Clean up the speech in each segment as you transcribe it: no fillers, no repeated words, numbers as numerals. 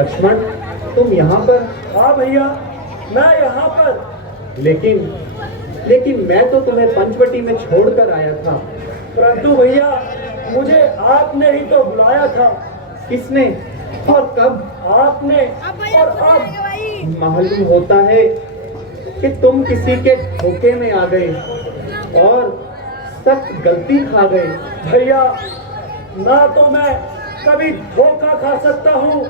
लक्ष्मण, तुम यहाँ पर? हाँ भैया, मैं यहाँ पर। लेकिन मैं तो तुम्हें पंचवटी में छोड़कर आया था। परंतु भैया, मुझे आपने ही तो बुलाया था। किसने और कब? आपने और अब। मालूम होता है कि तुम किसी के धोखे में आ गए और सख्त गलती खा गए। भैया, ना तो मैं कभी धोखा खा सकता हूँ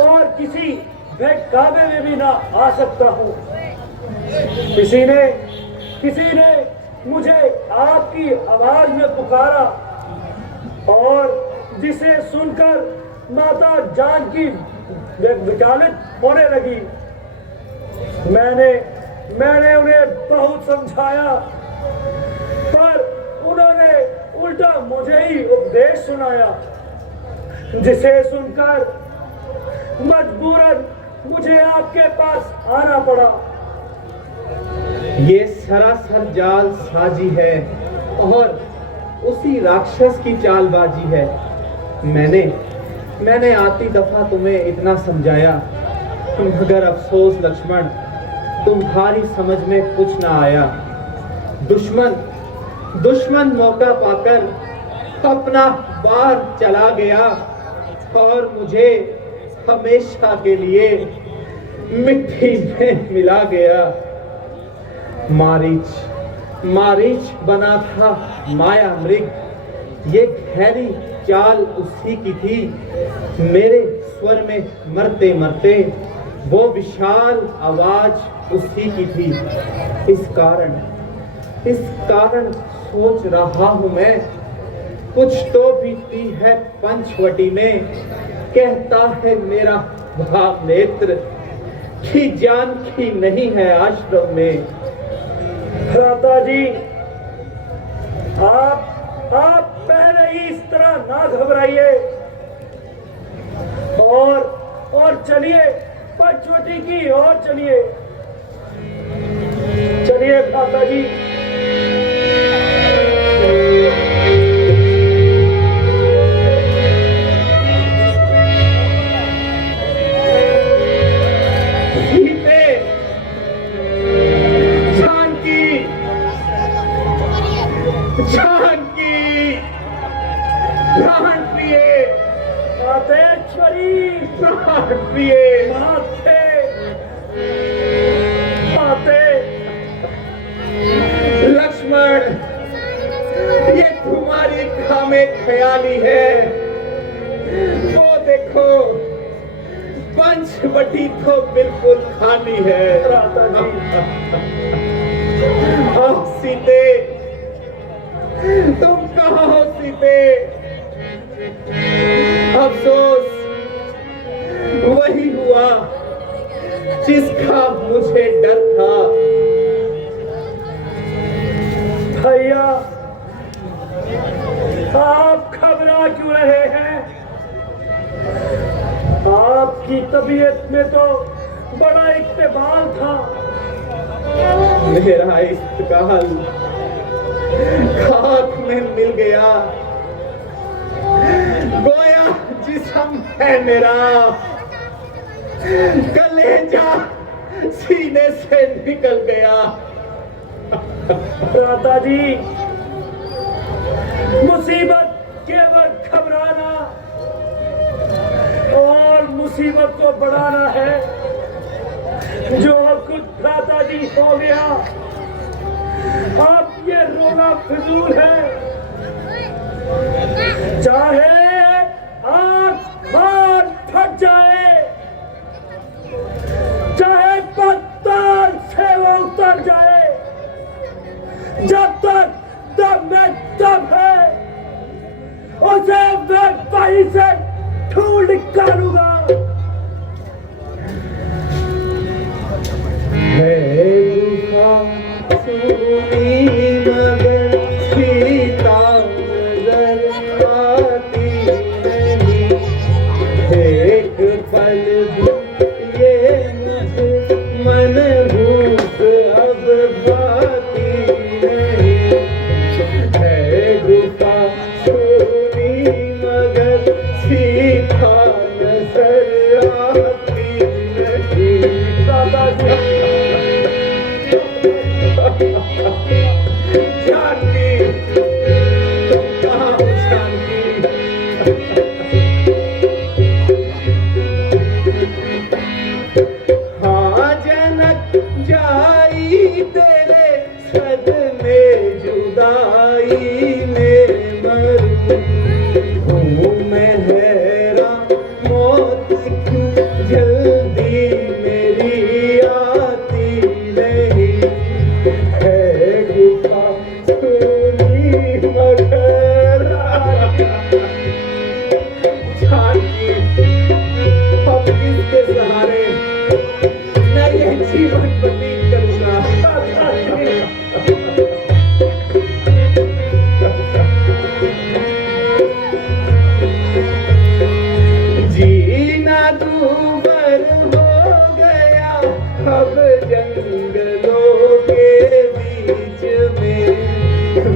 और किसी बहकावे में भी ना आ सकता हूँ। किसी ने मुझे आपकी आवाज में पुकारा और जिसे सुनकर माता जानकी विचलित होने लगी। मैंने उन्हें बहुत समझाया, पर उन्होंने उल्टा मुझे ही उपदेश सुनाया, जिसे सुनकर मजबूरन मुझे आपके पास आना पड़ा। ये सरासर जाल साजी है और उसी राक्षस की चालबाजी है। मैंने आती दफा तुम्हें इतना समझाया, मगर अफसोस लक्ष्मण, तुम्हारी समझ में कुछ ना आया। दुश्मन मौका पाकर अपना बार चला गया और मुझे हमेशा के लिए मिट्टी में मिला गया। मारीच बना था माया मृग, ये खैरी चाल उसी की थी। मेरे स्वर में मरते मरते वो विशाल आवाज उसी की थी। इस कारण सोच रहा हूं मैं, कुछ तो बीती है पंचवटी में। कहता है मेरा भाव नेत्र कि जानकी नहीं है आश्रम में। भ्राता जी, आप पहले ही इस तरह ना घबराइए और चलिए पंचवटी की ओर चलिए भ्राता जी। लक्ष्मण, ये तुम्हारी ख्याली है। वो देखो, पंचवटी तो बिल्कुल खाली है। सीते, तुम कहाँ हो सीते? अफसोस वही हुआ जिसका मुझे डर था। भैया, आप घबरा क्यों रहे हैं? आपकी तबीयत में तो बड़ा इत्तेफाक था। मेरा इस्तकाल खाक में मिल गया, गोया जिस्म है मेरा, कलेजा सीने से निकल गया। भ्राता जी, मुसीबत के वक्त घबराना और मुसीबत को बढ़ाना है। जो खुद भ्राता जी हो गया, अब ये रोना फिजूल है। चाहे आंख बार फट जाए, चाहे पत्थर से वो उतर जाए, जब तक दम में दम है, उसे मैं वहीं से ढूंढ निकालूंगा। मगर सीता नजर आती जानकी, तुम कहाँ हो जानकी? हाँ जनक जाई तेरे सदमे जुदाई में मरूं, हूँ मैं हैरान मौत क्यों जल्दी मेरी आती नहीं, है गुफा सुनी मगर जानकी, अब किसके सहारे मैं ये जीवन व्यतीत करूंगा? जीना दूभर हो गया अब जंगलों के बीच में,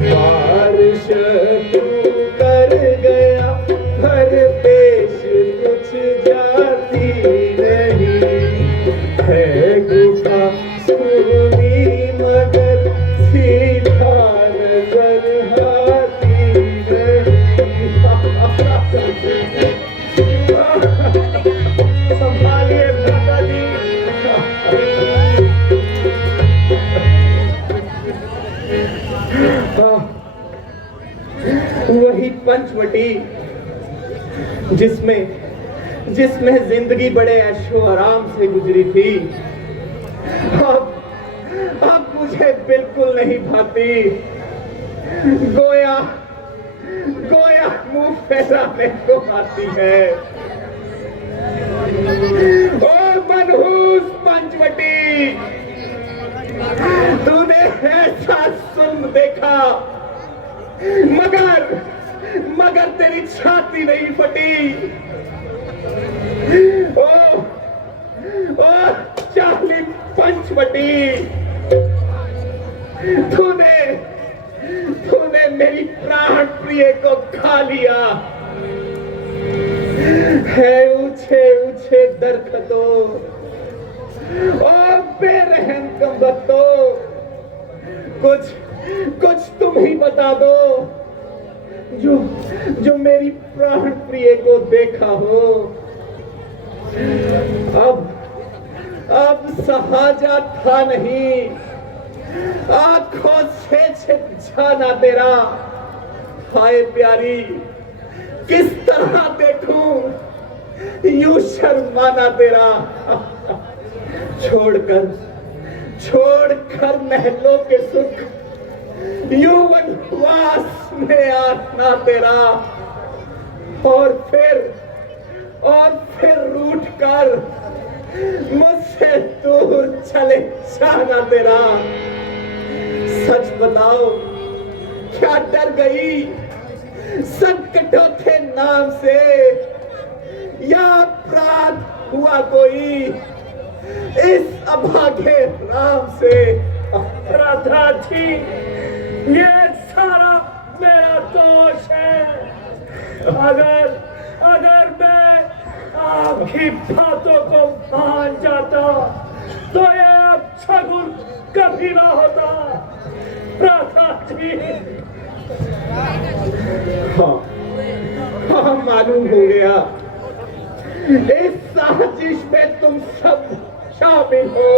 बारिश तू कर गया घर पेश कुछ जाती नहीं, है गुफा सुनी मगर सीधा नजर आती नहीं। संभालिए भ्राता जी। वही पंचवटी जिसमें जिंदगी बड़े ऐशो आराम से गुजरी थी, अब मुझे बिल्कुल नहीं भाती। गोया मुंह फैलाने को आती है। ओ मनहूस पंचवटी, तूने ऐसा सुन देखा मगर तेरी छाती नहीं फटी। ओ चाली पंचवटी, तूने मेरी प्राण प्रिय को खा लिया है। ऊंचे ऊंचे दरख्तों और बेरहम कमबख्तों, कुछ तुम ही बता दो जो मेरी प्राण प्रिय को देखा हो। अब सहाजा था नहीं, आंखों से छिप जाना तेरा। हाय प्यारी, किस तरह देखूं यूं शर्माना तेरा। छोड़कर महलों के सुख यूं वनवास में आना तेरा, और फिर रूठ कर मुझसे दूर चले जाना तेरा। सच बताओ, क्या डर गई संकटों के नाम से, या अपराध हुआ कोई इस अभागे राम से? राधा जी, ये सारा मेरा दोष है। अगर मैं आपकी बातों को मान जाता तो ये अब शगुन कभी ना होता। राधा जी, हाँ मालूम हो गया, इस साजिश में तुम सब शामिल हो।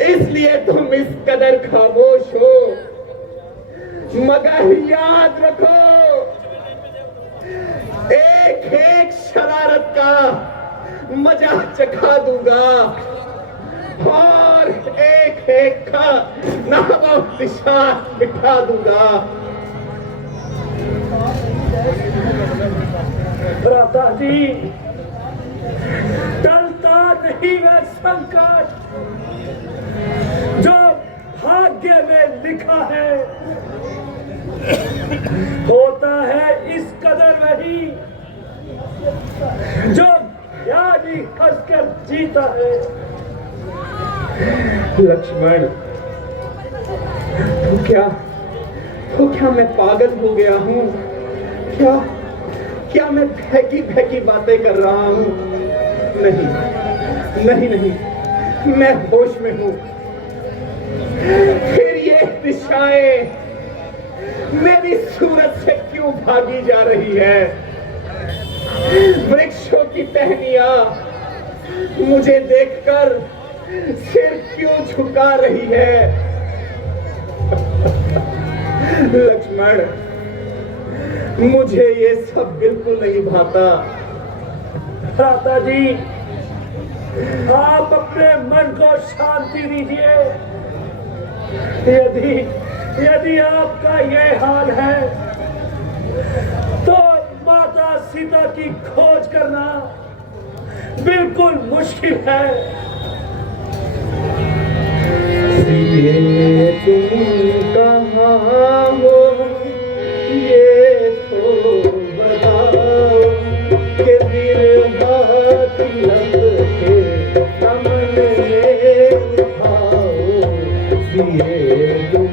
इसलिए तुम इस कदर खामोश हो। मगर याद रखो, एक शरारत का मजा चखा दूंगा, और एक का नाम निशान मिटा दूंगा। भ्राता जी, टलता नहीं वह संकट जो भाग्य में लिखा है। होता है इस कदर वही जो यानी हंसकर जीता है। लक्ष्मण, तो क्या मैं पागल हो गया हूँ? क्या मैं बहकी बातें कर रहा हूँ? नहीं, मैं होश में हूं, फिर ये दिशाएं मेरी सूरत से क्यों भागी जा रही है? वृक्षों की टहनियां मुझे देखकर सिर क्यों झुका रही है? लक्ष्मण, मुझे ये सब बिल्कुल नहीं भाता। भ्राता जी, आप अपने मन को शांति दीजिए। यदि आपका ये हाल है तो माता सीता की खोज करना बिल्कुल मुश्किल है। सीते तुम कहाँ हो ये तो बताओ, कि बिरहा तिलक के नमन में उठाओ। सीते तुम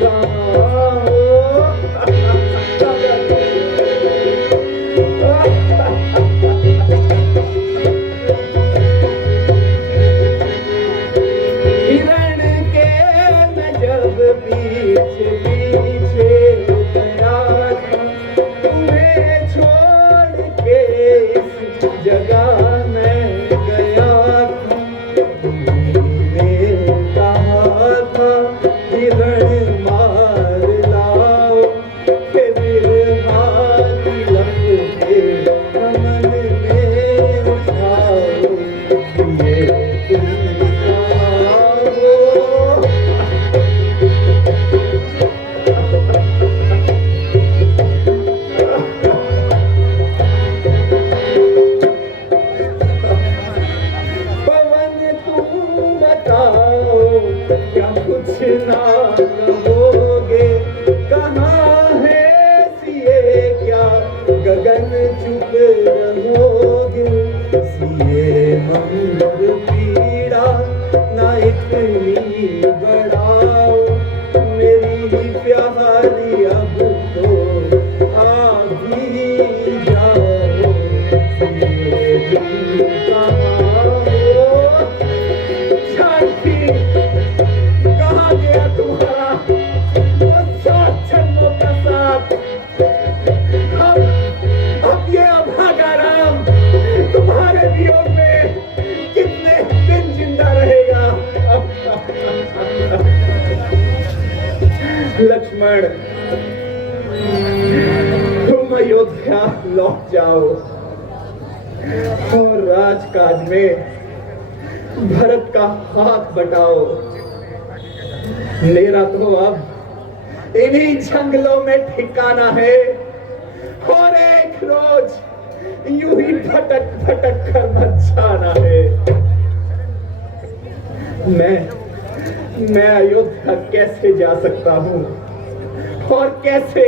कहाँ हो? पीछे पीछे गया था, तुम्हें छोड़ के इस जगह में गया था। तुमने कहा था हिरण मार लाओ, फिर हाथी लग के नमन में उठाओ। ये तुम कहाँ हो? क्या कुछ ना कहोगे? कहाँ है सिए, क्या गगन चुप रहोगे? सिए मंद पीड़ा ना इतनी बढ़ाओ, मेरी प्यारी अब तो आ भी जाओ। सिए तुम कहाँ हो? शांति कहाँ गया तुम्हारा वो 7 जन्मों का साथ? अब ये अभागा राम तुम्हारे वियोग में कितने दिन जिंदा रहेगा? लक्ष्मण, तुम अयोध्या लौट जाओ और राजकाज में भरत का हाथ बटाओ। मेरा तो अब इन्हीं जंगलों में ठिकाना है और एक रोज यूं ही भटक भटक कर मर जाना है। मैं अयोध्या कैसे जा सकता हूँ और कैसे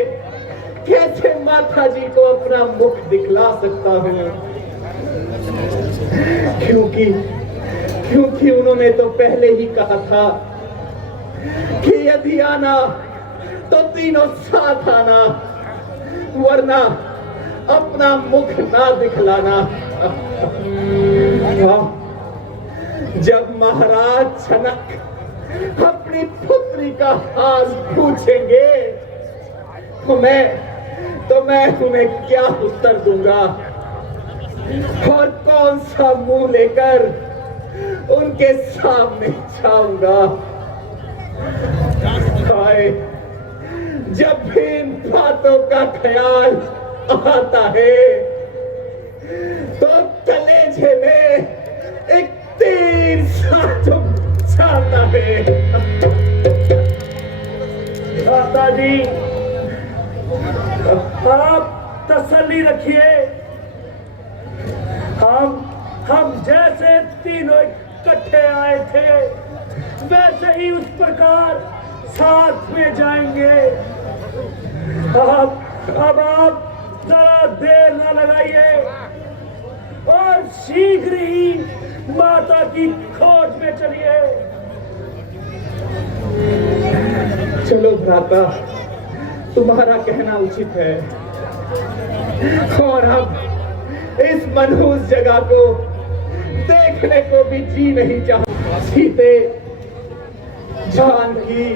माता जी को अपना मुख दिखला सकता हूँ? क्योंकि उन्होंने तो पहले ही कहा था कि यदि आना तो तीनों साथ आना, वरना अपना मुख ना दिखलाना। जब महाराज जनक अपनी पुत्री का हाल पूछेंगे तो मैं उन्हें क्या उत्तर दूंगा और कौन सा मुंह लेकर उनके सामने जाऊंगा? हाय, जब भी इन बातों का ख्याल आता है तो कलेजे में एक तीर सा जाता है। माता जी, आप तसल्ली रखिए। हम जैसे तीनों इकट्ठे आए थे वैसे ही उस प्रकार साथ में जाएंगे। अब आप जरा देर न लगाइए और शीघ्र ही माता की खोज में चलिए। चलो भ्राता, तुम्हारा कहना उचित है और अब इस मनहूस जगह को देखने को भी जी नहीं चाहता। सीते, जानकी,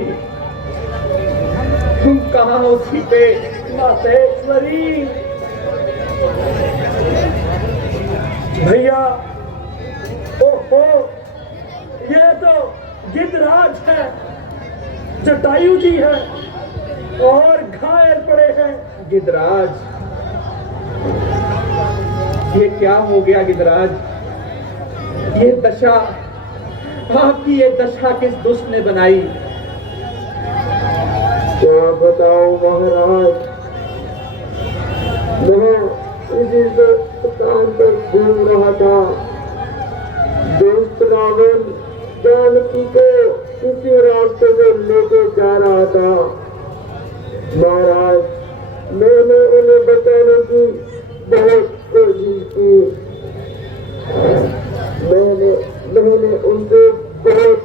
तुम कहाँ हो सीते? मातेश्वरी, भैया, ओहो, ये तो गिद्धराज है, जटायु जी है और घायल पड़े हैं। गिद्धराज, ये क्या हो गया गिद्धराज? ये दशा, आपकी ये दशा किस दुष्ट ने बनाई? क्या बताऊं महाराज, मैं इसी स्थान पर घूम रहा था। दोस्त रावण जानकी को किसी रास्ते से लेके जा रहा था। महाराज, मैंने उन्हें बचाने की बहुत कोशिश की। मैंने उनसे बहुत,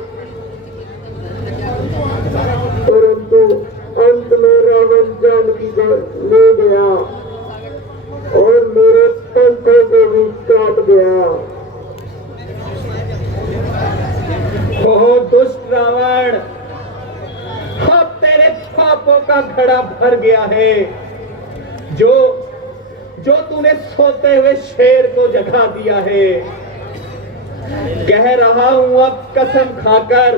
परंतु अंत में रावण जानकी को ले गया और मेरे पंखों को भी काट गया। ओह दुष्ट रावण, अब तेरे पापों का घड़ा भर गया है। जो तूने सोते हुए शेर को जगा दिया है। कह रहा हूं अब कसम खाकर,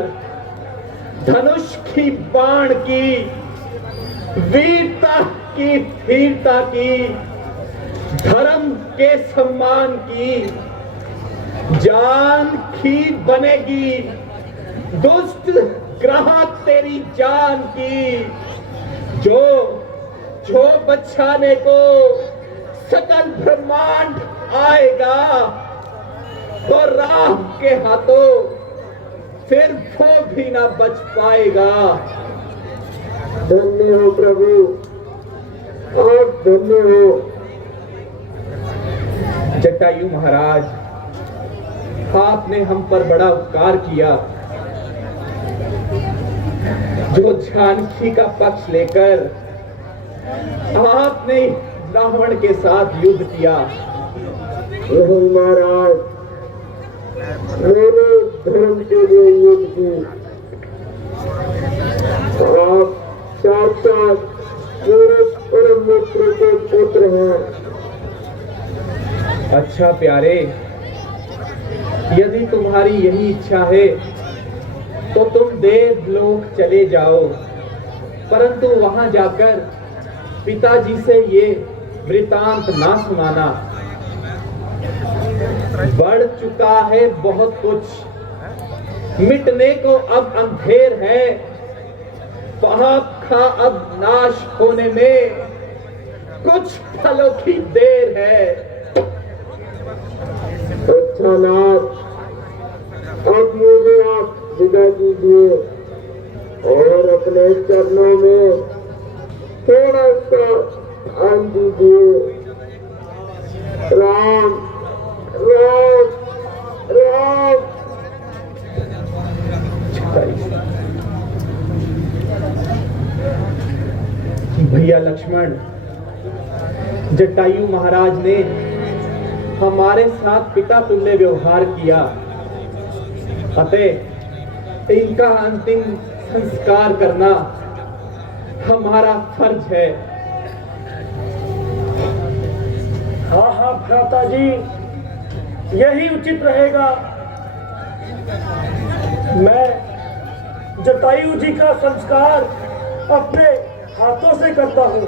धनुष की बाण की, वीरता की, धीरता की, धर्म के सम्मान की, जान की बनेगी दुष्ट ग्राहक तेरी जान की। जो बचाने को सकल ब्रह्मांड आएगा तो राम के हाथों फिर वो भी ना बच पाएगा। धन्य हो प्रभु, आप धन्य हो। जटायु महाराज, आपने हम पर बड़ा उपकार किया। जो जानकी का पक्ष लेकर आपने रावण के साथ युद्ध किया। नहीं महाराज, मैंने धर्म के लिए युद्ध की। आप साक्षात मेरे परम मित्र के पुत्र हैं। अच्छा प्यारे, यदि तुम्हारी यही इच्छा है तो तुम देवलोक चले जाओ, परंतु वहां जाकर पिताजी से ये वृतांत ना सुनाना। बढ़ चुका है बहुत कुछ, मिटने को अब अंधेर है। पाप का अब नाश होने में कुछ फलों की देर है। अच्छा नाथ, अब मुझे आप विदा कीजिए और अपने चरणों में थोड़ा सा ध्यान दीजिए। राम राम राम। भैया लक्ष्मण, जटायु महाराज ने हमारे साथ पिता तुल्य व्यवहार किया, अतः इनका अंतिम संस्कार करना हमारा फर्ज है। हाँ हाँ भ्राता जी, यही उचित रहेगा। मैं जटायु जी का संस्कार अपने हाथों से करता हूँ।